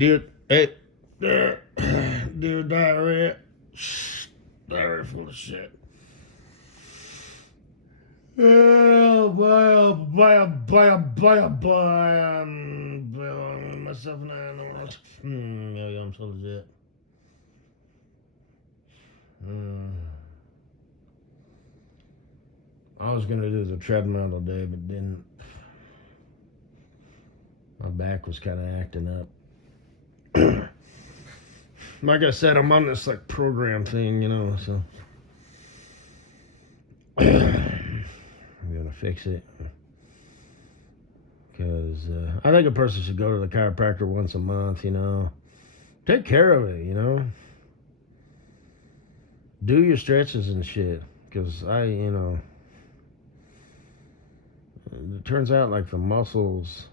Dude, hey, dude, diarrhea. Diarrhea full of shit. Oh boy, oh boy, oh boy, oh boy, oh boy. I'm myself and I in the world. Yeah, I'm so legit. I was gonna do the treadmill today, but didn't. My back was kind of acting up. Like I said, I'm on this like program thing, so I'm gonna fix it. Because I think a person should go to the chiropractor once a month, Take care of it, Do your stretches and shit. Because it turns out like the muscles,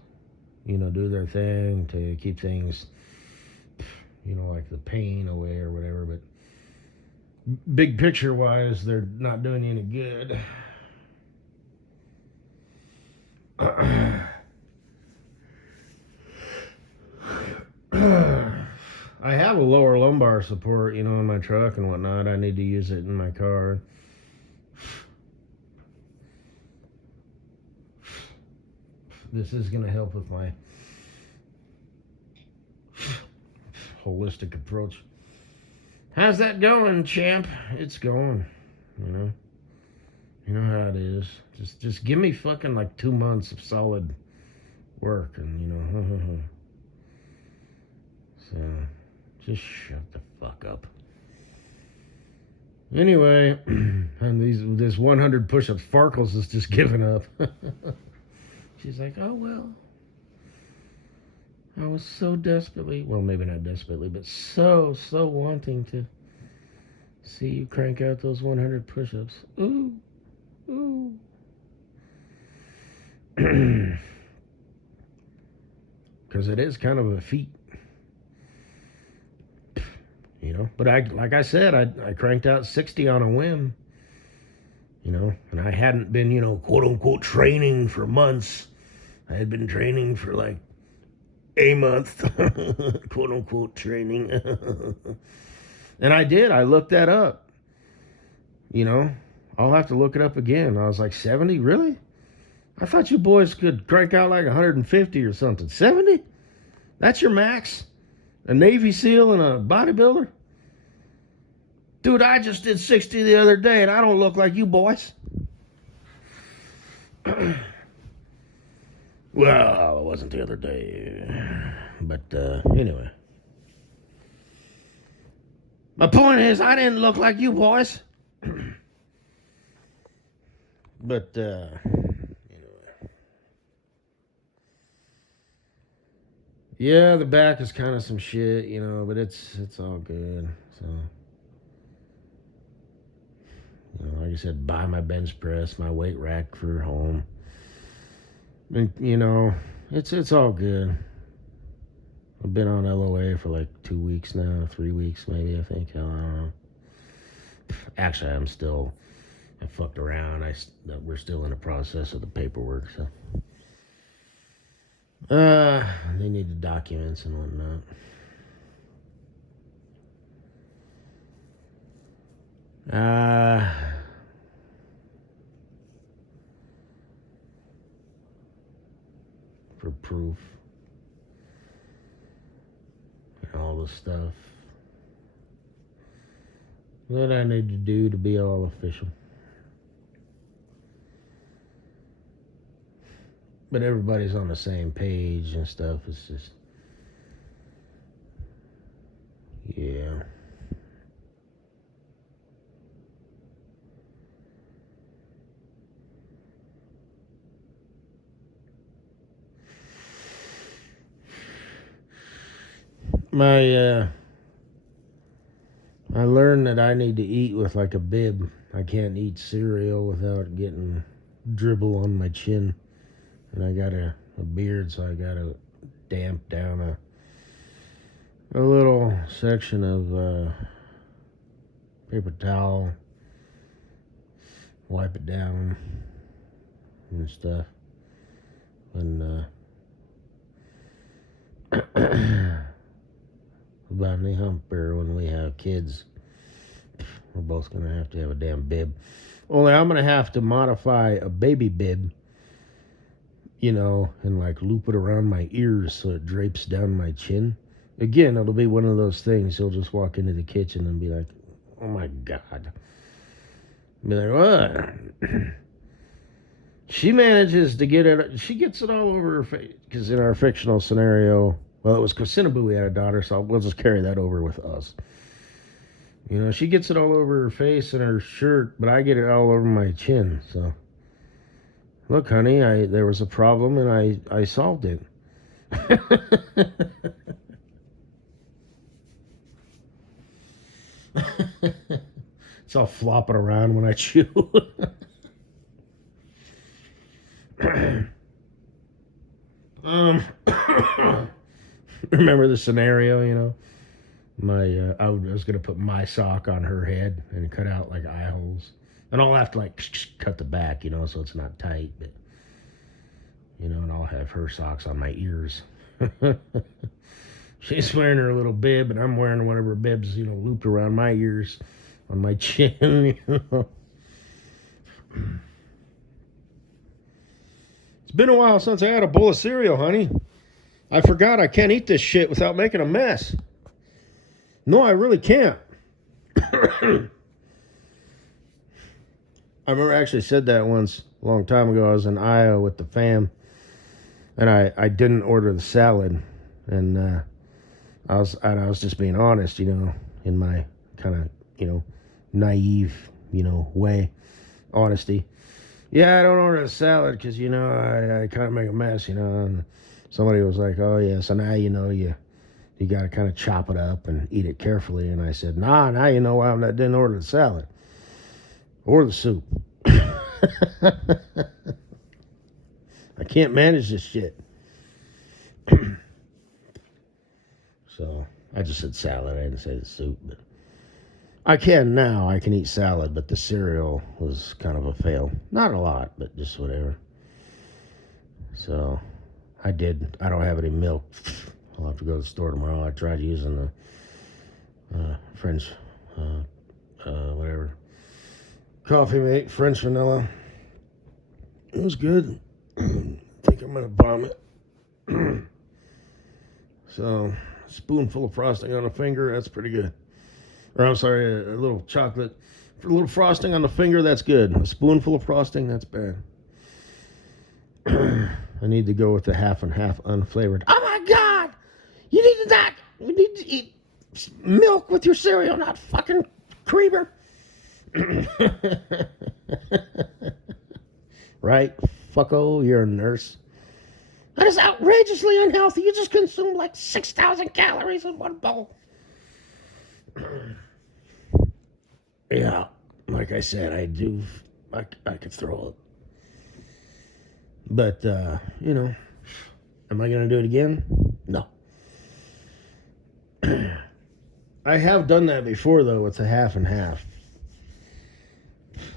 do their thing to keep things, like the pain away or whatever. But big picture wise, they're not doing you any good. I have a lower lumbar support, in my truck and whatnot. I need to use it in my car. This is going to help with my holistic approach. How's that going, champ? It's going, You know how it is. Just give me fucking like 2 months of solid work and, So, just shut the fuck up. Anyway, and this 100 push-ups, Farkles is just giving up. She's like, oh, well, I was so desperately, well, maybe not desperately, but so wanting to see you crank out those 100 push-ups. Ooh. Because it is kind of a feat. But like I said, I cranked out 60 on a whim, and I hadn't been, quote unquote training for months. I had been training for like a month, quote unquote training. And I did, I looked that up, I'll have to look it up again. I was like, 70, really? I thought you boys could crank out like 150 or something. 70? That's your max? A Navy SEAL and a bodybuilder? Dude, I just did 60 the other day, and I don't look like you boys. Well, it wasn't the other day. But, anyway. My point is, I didn't look like you boys. But, anyway. Yeah, the back is kind of some shit, but it's all good, so... like I said, buy my bench press, my weight rack for home. And, it's all good. I've been on LOA for like 2 weeks now, 3 weeks maybe, I think. I don't know. Actually, I fucked around. We're still in the process of the paperwork, so. They need the documents and whatnot. For proof and all the stuff that I need to do to be all official. But everybody's on the same page and stuff. It's just, yeah. I learned that I need to eat with like a bib. I can't eat cereal without getting dribble on my chin. And I got a beard, so I got to damp down a little section of paper towel, wipe it down and stuff. And bunny humper when we have kids. We're both going to have a damn bib. Only I'm going to have to modify a baby bib, and like loop it around my ears so it drapes down my chin. Again, it'll be one of those things. He'll just walk into the kitchen and be like, oh my God. Be like, what? She manages to get it. She gets it all over her face. Because in our fictional scenario, well, it was Kosinaboo had a daughter, so we'll just carry that over with us. She gets it all over her face and her shirt, but I get it all over my chin. So, look, honey, there was a problem and I solved it. It's all flopping around when I chew. Remember the scenario, I was going to put my sock on her head and cut out like eye holes. And I'll have to cut the back, so it's not tight. But, and I'll have her socks on my ears. She's wearing her little bib and I'm wearing one of her bibs, looped around my ears on my chin. It's been a while since I had a bowl of cereal, honey. I forgot I can't eat this shit without making a mess. No, I really can't. I remember I actually said that once a long time ago. I was in Iowa with the fam, and I didn't order the salad, and I was just being honest, in my kind of naive way, honesty. Yeah, I don't order the salad because I kind of make a mess, And somebody was like, "Oh yeah, so now you got to kind of chop it up and eat it carefully." And I said, "Nah, now you know why I didn't order the salad or the soup." I can't manage this shit. So I just said salad. I didn't say the soup, but I can now. I can eat salad, but the cereal was kind of a fail. Not a lot, but just whatever. So I don't have any milk. I'll have to go to the store tomorrow. I tried using the French, whatever, Coffee Mate, French vanilla. It was good. I think I'm going to bomb it. So, a spoonful of frosting on a finger, that's pretty good. Or I'm sorry, a little chocolate. For a little frosting on the finger, that's good. A spoonful of frosting, that's bad. I need to go with the half and half unflavored. Oh my God! You need to eat milk with your cereal, not fucking creamer. Right? Fucko, you're a nurse. That is outrageously unhealthy. You just consume like 6,000 calories in one bowl. Yeah, like I said, I could throw it. But, am I going to do it again? No. I have done that before, though, with the half and half.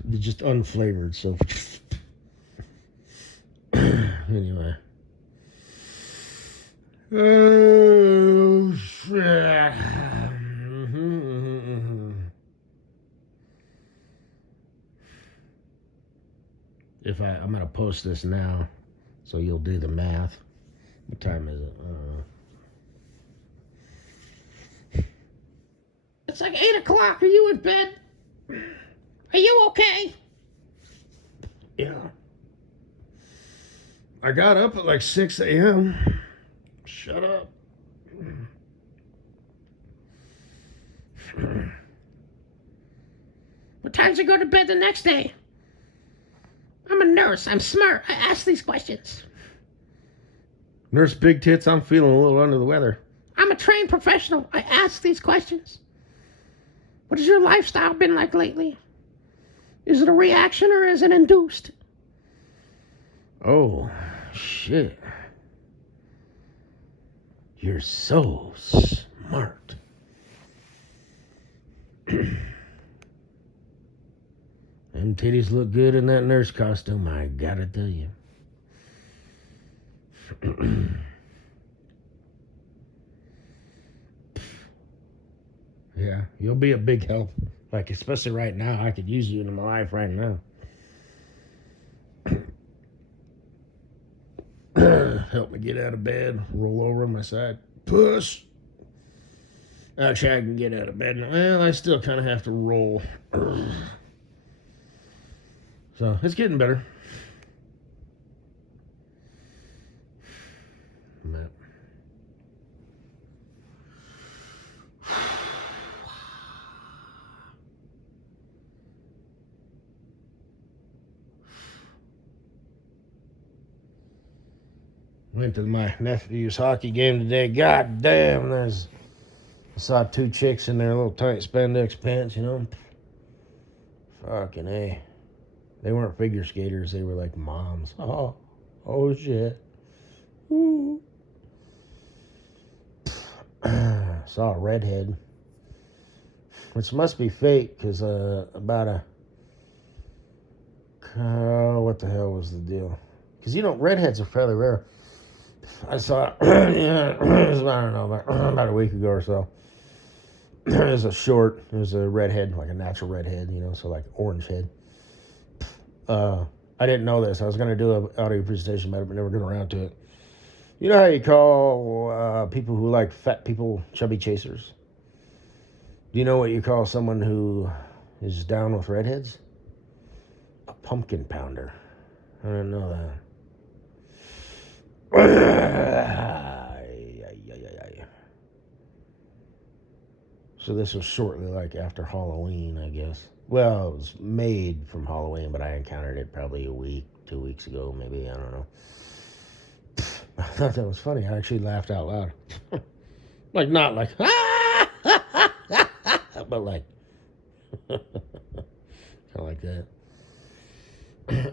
They're just unflavored, so. Anyway. Oh, shit. I'm going to post this now, so you'll do the math. What time is it? It's like 8 o'clock. Are you in bed? Are you okay? Yeah. I got up at like 6 a.m. Shut up. What time do you go to bed the next day? I'm a nurse. I'm smart. I ask these questions. Nurse Big Tits, I'm feeling a little under the weather. I'm a trained professional. I ask these questions. What has your lifestyle been like lately? Is it a reaction or is it induced? Oh, shit. You're so smart. Them titties look good in that nurse costume, I gotta tell you. Yeah, you'll be a big help. Like, especially right now, I could use you in my life right now. Help me get out of bed, roll over on my side, push. Actually, I can get out of bed now. Well, I still kind of have to roll. So, it's getting better. Went to my nephew's hockey game today. God damn, I saw two chicks in their little tight spandex pants, you know. Fucking A. They weren't figure skaters, they were like moms. Oh shit. Ooh. Saw a redhead, which must be fake, because about what the hell was the deal? Because, you know, redheads are fairly rare. I saw, yeah, it was, I don't know, about a week ago or so. It was a redhead, like a natural redhead, you know, so like orange head. I didn't know this. I was going to do an audio presentation about it, but never got around to it. You know how you call people who like fat people chubby chasers? Do you know what you call someone who is down with redheads? A pumpkin pounder. I didn't know that. So this was shortly like after Halloween, I guess. Well, it was made from Halloween, but I encountered it probably a week, 2 weeks ago, maybe. I don't know. I thought that was funny. I actually laughed out loud. Like, not like, but like, kind of like that.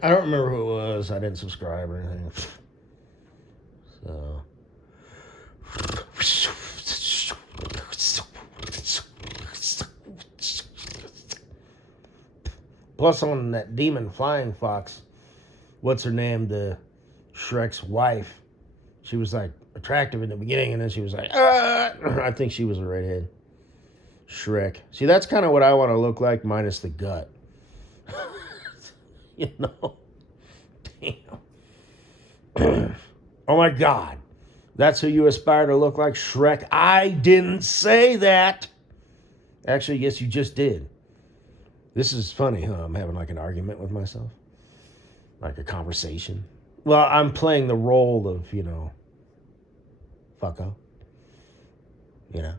I don't remember who it was. I didn't subscribe or anything. So. Plus, on that demon flying fox, what's her name? The Shrek's wife. She was like attractive in the beginning, and then she was like, I think she was a redhead. Shrek. See, that's kind of what I want to look like, minus the gut. You know? Damn. Oh my God. That's who you aspire to look like, Shrek? I didn't say that. Actually, yes, you just did. This is funny, huh? I'm having like an argument with myself. Like a conversation. Well, I'm playing the role of, you know, fucko. You know?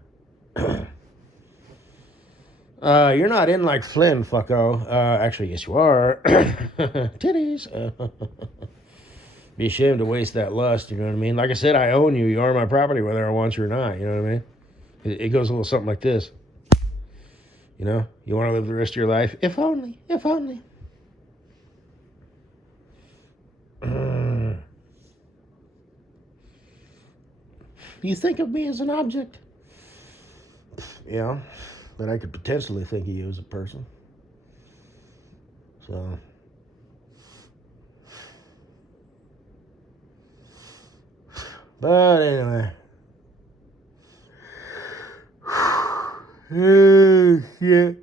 You're not in like Flynn, fucko. Actually, yes, you are. Titties. Be ashamed to waste that lust, you know what I mean? Like I said, I own you. You are my property, whether I want you or not, you know what I mean? It goes a little something like this. You know? You want to live the rest of your life? If only. If only. You think of me as an object? Yeah. But I could potentially think of you as a person. So. But anyway. Oh, shit.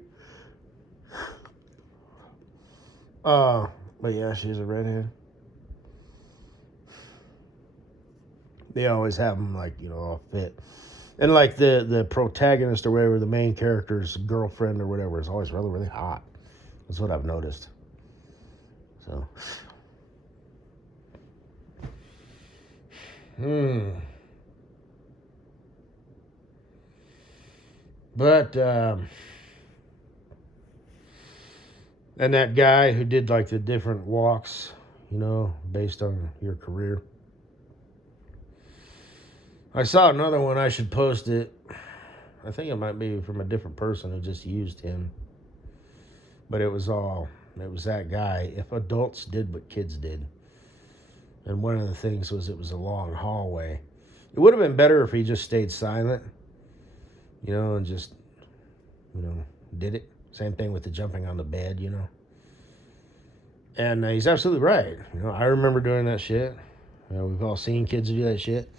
But yeah, she's a redhead. They always have them, like, you know, all fit. And, like, the protagonist or whatever, the main character's girlfriend or whatever, is always really, really hot. That's what I've noticed. So. But, and that guy who did, like, the different walks, you know, based on your career. I saw another one. I should post it. I think it might be from a different person who just used him. But it was that guy. If adults did what kids did. And one of the things was it was a long hallway. It would have been better if he just stayed silent. You know, and just, you know, did it. Same thing with the jumping on the bed, you know. And he's absolutely right. You know, I remember doing that shit. You know, we've all seen kids do that shit.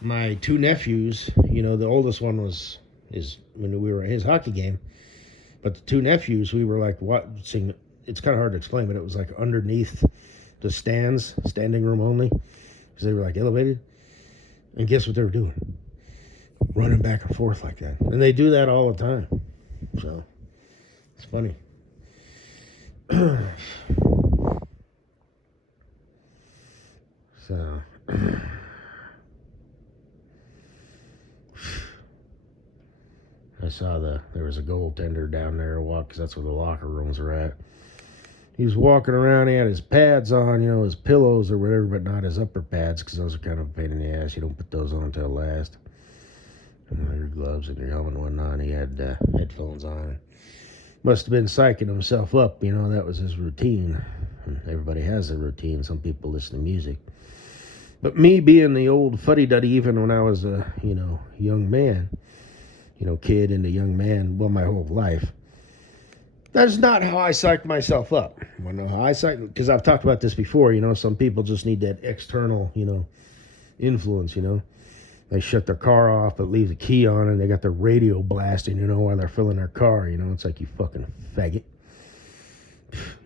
My two nephews, you know, the oldest one was when we were at his hockey game. But the two nephews, we were like watching. It's kind of hard to explain, but it was like underneath the standing room only, because they were like elevated. And guess what they were doing? Running back and forth like that. And they do that all the time. So it's funny. So I saw there was a goaltender down there because that's where the locker rooms are at. He was walking around, he had his pads on, his pillows or whatever, but not his upper pads, because those are kind of a pain in the ass. You don't put those on until last. And your gloves and your helmet and whatnot. He had headphones on. Must have been psyching himself up, that was his routine. And everybody has their routine. Some people listen to music. But me being the old fuddy-duddy, even when I was a, young man, kid into young man, well, my whole life, that's not how I psych myself up. I know how I psych, because I've talked about this before, some people just need that external, influence, They shut their car off, but leave the key on, and they got their radio blasting, while they're filling their car, It's like, you fucking faggot.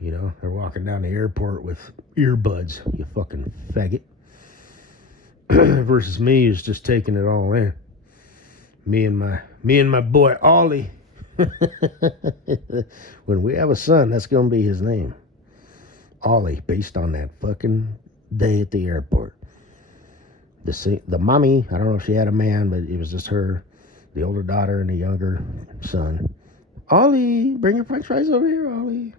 They're walking down the airport with earbuds, you fucking faggot. Versus me, who's just taking it all in. Me and my boy Ollie. When we have a son, that's gonna be his name, Ollie, based on that fucking day at the airport. The mommy, I don't know if she had a man, but it was just her, the older daughter and the younger son. Ollie, bring your french fries over here, Ollie.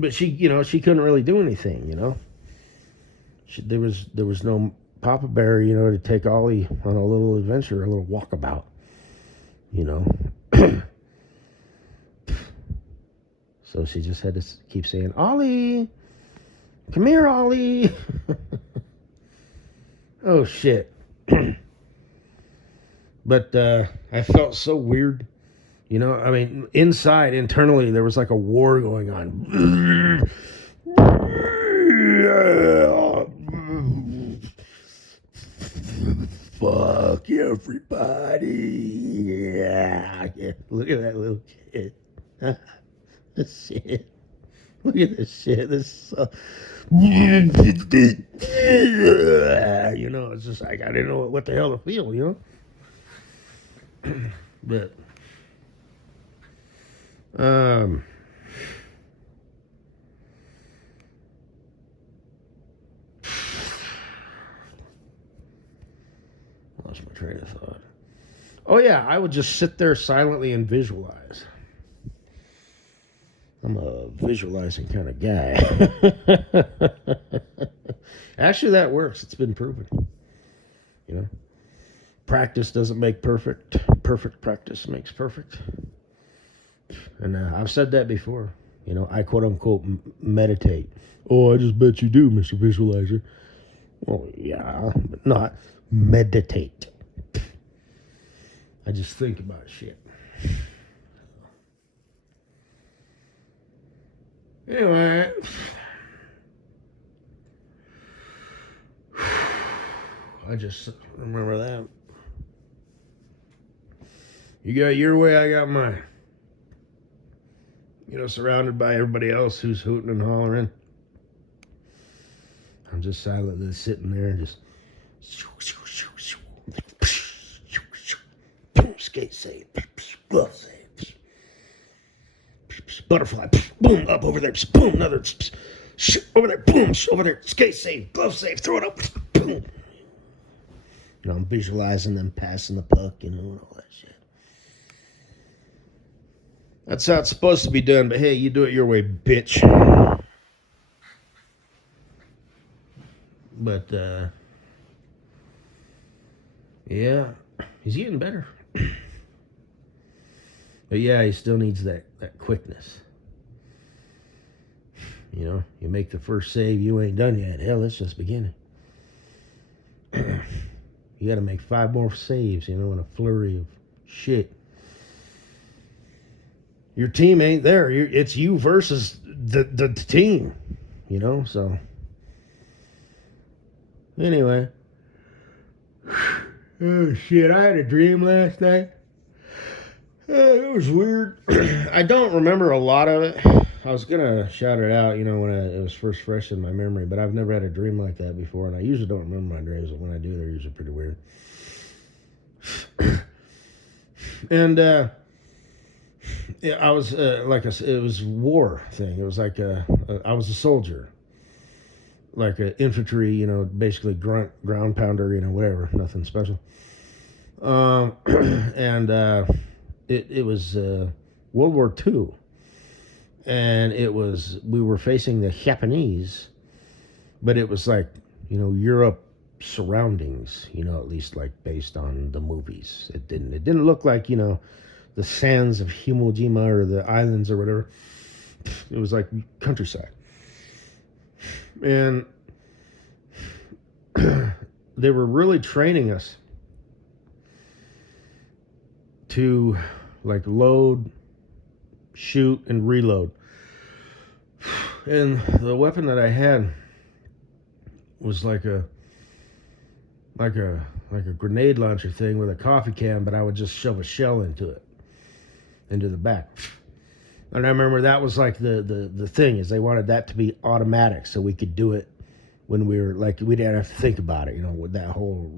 But she couldn't really do anything, there was no Papa Bear, to take Ollie on a little adventure, a little walkabout, So she just had to keep saying, Ollie, come here, Ollie. Oh, shit. But I felt so weird. Internally, there was like a war going on. Fuck everybody. Yeah. Look at that little kid. This shit. Look at this shit. This it's just like I didn't know what the hell to feel, But lost my train of thought. Oh yeah, I would just sit there silently and visualize. I'm a visualizing kind of guy. Actually, that works. It's been proven. Practice doesn't make perfect. Perfect practice makes perfect. And I've said that before. I quote unquote meditate. Oh, I just bet you do, Mr. Visualizer. Well, yeah, but not meditate. I just think about shit. Anyway, I just remember that. You got your way, I got mine. Surrounded by everybody else who's hooting and hollering. I'm just silently sitting there and just skate save, glove save, butterfly, boom, up over there, boom, another, over there, boom, over there, skate save, glove save, throw it up, boom. I'm visualizing them passing the puck, and all that shit. That's how it's supposed to be done, but hey, you do it your way, bitch. But, yeah, he's getting better. But yeah, he still needs that quickness. You make the first save, you ain't done yet. Hell, it's just beginning. You got to make 5 more saves, in a flurry of shit. Your team ain't there. It's you versus the team. So anyway. Oh shit, I had a dream last night. It was weird. I don't remember a lot of it. I was gonna shout it out, when it was first fresh in my memory, but I've never had a dream like that before, and I usually don't remember my dreams, but when I do, they're usually pretty weird. And I was it was war thing. It was like I was a soldier, like an infantry, basically ground pounder, whatever, nothing special. And it was World War II, and we were facing the Japanese, but it was like Europe surroundings, at least like based on the movies. It didn't look like the sands of Himojima or the islands or whatever. It was like countryside, and they were really training us to like load, shoot, and reload. And the weapon that I had was like a grenade launcher thing with a coffee can, but I would just shove a shell into the back. And I remember that was like the thing is they wanted that to be automatic so we could do it when we were like, we didn't have to think about it, with that whole,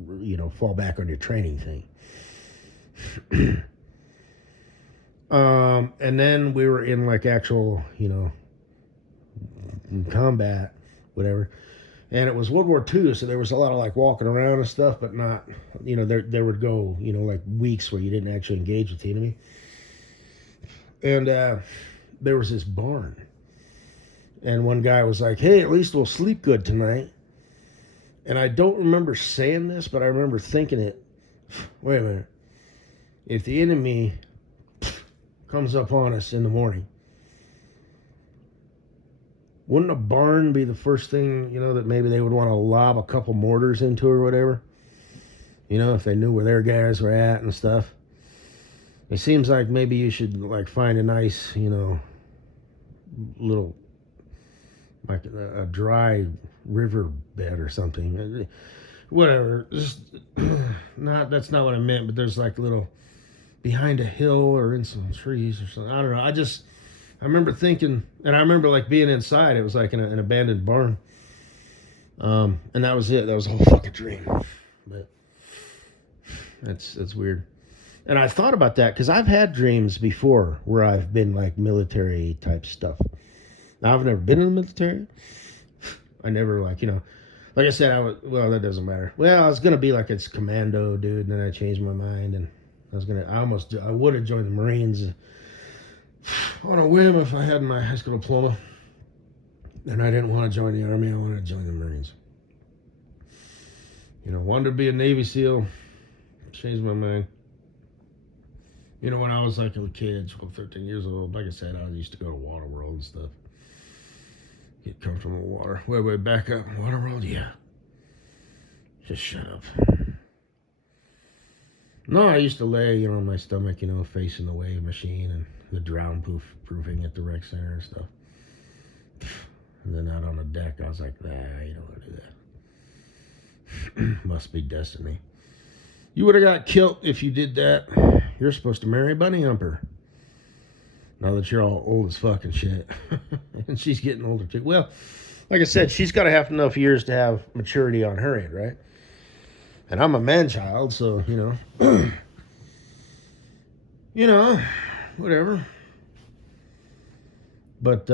fall back on your training thing. And then we were in like actual, combat, whatever. And it was World War II, so there was a lot of like walking around and stuff, but not, there would go, like weeks where you didn't actually engage with the enemy. And there was this barn. And one guy was like, hey, at least we'll sleep good tonight. And I don't remember saying this, but I remember thinking it. Wait a minute. If the enemy comes up on us in the morning, wouldn't a barn be the first thing, that maybe they would want to lob a couple mortars into or whatever? If they knew where their guys were at and stuff. It seems like maybe you should like find a nice, little, like a dry river bed or something. Whatever. That's not what I meant, but there's like little behind a hill or in some trees or something. I don't know. I remember thinking, and I remember like being inside. It was like an abandoned barn. And that was it. That was a whole fucking dream. But that's weird. And I thought about that because I've had dreams before where I've been like military type stuff. Now, I've never been in the military. I never like I said, that doesn't matter. Well, I was going to be like a commando dude, and then I changed my mind, and I would have joined the Marines on a whim if I had my high school diploma. And I didn't want to join the Army. I wanted to join the Marines. Wanted to be a Navy SEAL. Changed my mind. When I was like a kid, 12, 13 years old, like I said, I used to go to Waterworld and stuff. Get comfortable with water. Wait, back up. Waterworld? Yeah. Just shut up. No, I used to lay, on my stomach, facing the wave machine and the drown proofing at the rec center and stuff. And then out on the deck, I was like, nah, you don't want to do that. Must be destiny. You would have got killed if you did that. You're supposed to marry a bunny humper. Now that you're all old as fuck and shit. And she's getting older too. Well, like I said, she's got to have enough years to have maturity on her end, right? And I'm a man-child, so, whatever. But,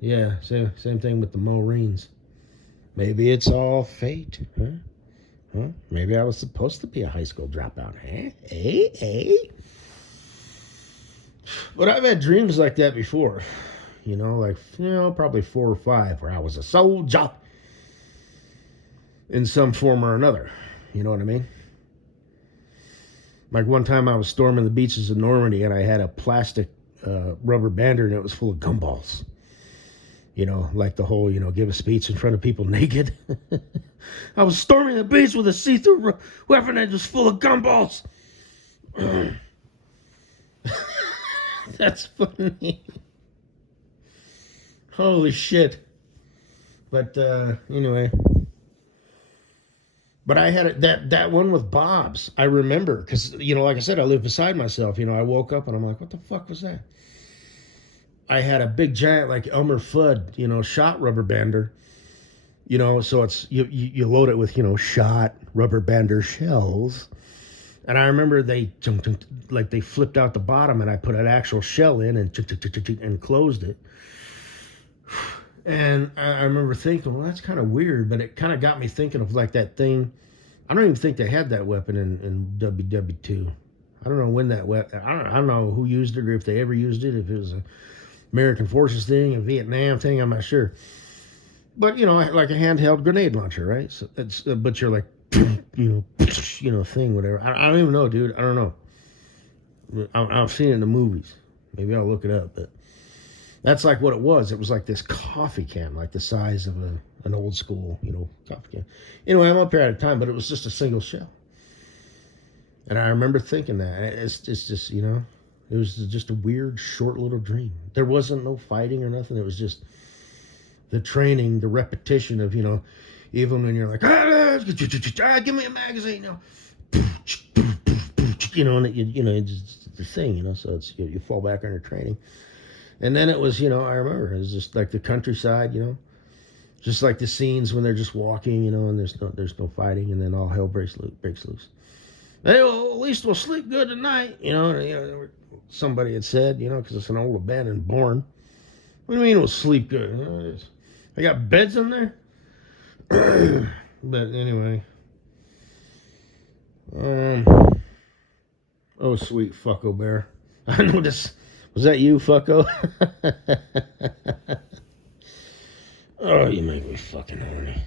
yeah, same thing with the Marines. Maybe it's all fate, huh? Maybe I was supposed to be a high school dropout, huh? Hey? But I've had dreams like that before. Probably 4 or 5 where I was a soldier in some form or another. You know what I mean? Like one time I was storming the beaches of Normandy and I had a plastic rubber bander and it was full of gumballs. Like the whole, give a speech in front of people naked. I was storming the beach with a see-through weapon that was full of gumballs. That's funny. Holy shit. But anyway, but I had that one with Bob's. I remember because like I said, I lived beside myself. I woke up and I'm like, what the fuck was that? I had a big giant like Elmer Fudd, shot rubber bander. So it's you load it with shot rubber bander shells. And I remember they flipped out the bottom, and I put an actual shell in and closed it. And I remember thinking, well, that's kind of weird, but it kind of got me thinking of like that thing. I don't even think they had that weapon in WW2. I don't know when that weapon. I don't know who used it or if they ever used it. If it was a American Forces thing, a Vietnam thing, I'm not sure. But like a handheld grenade launcher, right? So it's but you're like, thing, whatever. I don't even know, dude. I don't know. I've seen it in the movies. Maybe I'll look it up, but that's like what it was. It was like this coffee can, like the size of an old school, coffee can. Anyway, I'm up here out of time, but it was just a single shell. And I remember thinking that. It's just, it was just a weird, short little dream. There wasn't no fighting or nothing. It was just the training, the repetition of, even when you're like, give me a magazine now. And it's the thing, so it's, you fall back on your training. And then it was, I remember it was just like the countryside, just like the scenes when they're just walking, and there's no fighting, and then all hell breaks loose. Hey, well, at least we'll sleep good tonight, somebody had said, because it's an old abandoned barn. What do you mean we'll sleep good? I got beds in there? But anyway. Oh, sweet fucko bear. I know this. Was that you, fucko? Oh, you make me fucking horny.